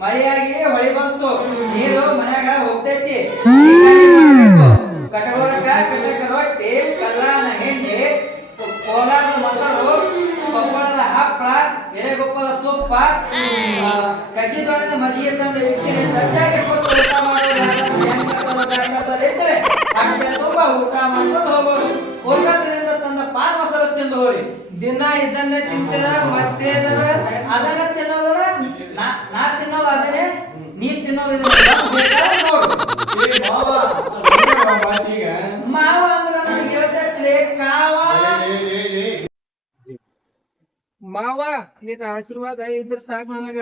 ಮಳೆಯಾಗಿ ಹೊಳಿ ಬಂತು. ನೀರು ಮನ್ಯಾಗ ಹೋಗ್ತೈತಿ. ಕಟಗೋರಕ್ಕ ಕಟಕ ರೊಟ್ಟಿ. ಕೋಲಾರದ ಮೊಸರು ಕೊಪ್ಪಳದ ಹಪ್ಪಳ ಹಿರೇಗೊಪ್ಪದ ತುಪ್ಪ ಕಜ್ಜಿ ದೊಣ್ಣದ ಮಜ್ಜಿಗೆ ತಂದು ಇಟ್ಟಿನಿ ಸಜ್ಜಾಗಿ ತುಂಬ ಊಟ ಮಾಡ್ಕೊಂಡು ಹೋಗೋದು ಕೋಲ್ಕತ್ತದಿಂದ ತಂದ ಪಾನ್ ಮೊಸರು ತಿಂದು ಹೋರಿ ದಿನ ಇದನ್ನೇ ತಿಂತೀರ ಮತ್ತೇನಾರ ಅದನ್ನ ತಿನ್ನೋದರ ನಾ ತಿನ್ನೋದು ಅದನ್ನೇ ನೀ ತಿನ್ನೋದು. ಮಾವ ನಿನ್ನ ಆಶೀರ್ವಾದ ಇದ್ರ ಸಾಕು ನನಗ.